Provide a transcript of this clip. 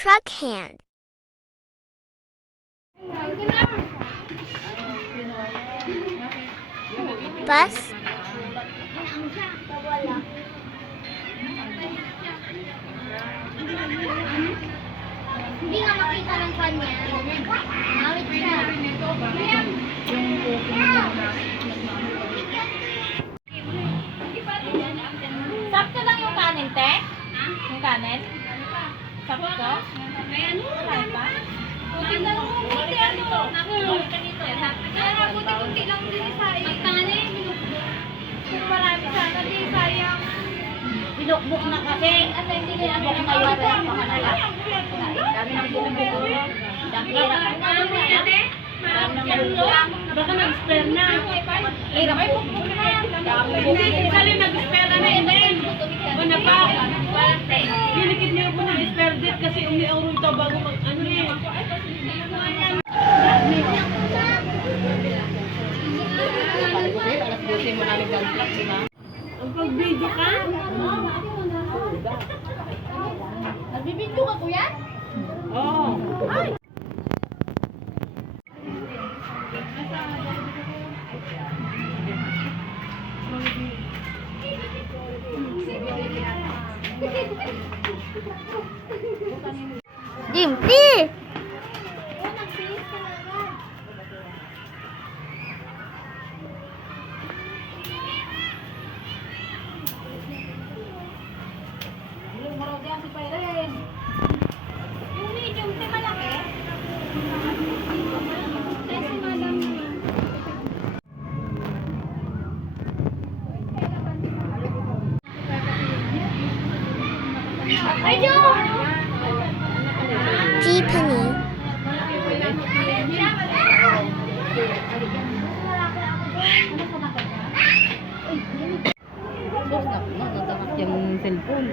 truck hand. Bus. Hindi nga makita ng kanya. Awit siya. Sakto lang yung kanin, te? Yung kanin? Sakto? Wala pa? Buti na lang. Buti ano? Buti lang din sa kanin. Kung marami sana, di sayang. Binukbuk na kasi. Kasi hindi nila ako kayo wala pa kanala. Dami ng bukbuk. Dakira. Baka nag-spare na. Hirap bukbuk na yan. Hindi, sali nag-spare na yun. Wala pa. Gilikid niyo po ng spare date kasi umi-euro ito bago mag-ano eh. Ang pag-video ka? Nagbibidyo ka, kuya? Oo. Dimpi! Yung medium, di malaki? Kasi madam Ay, Joe! Jeepney. Natatak yung cellphone.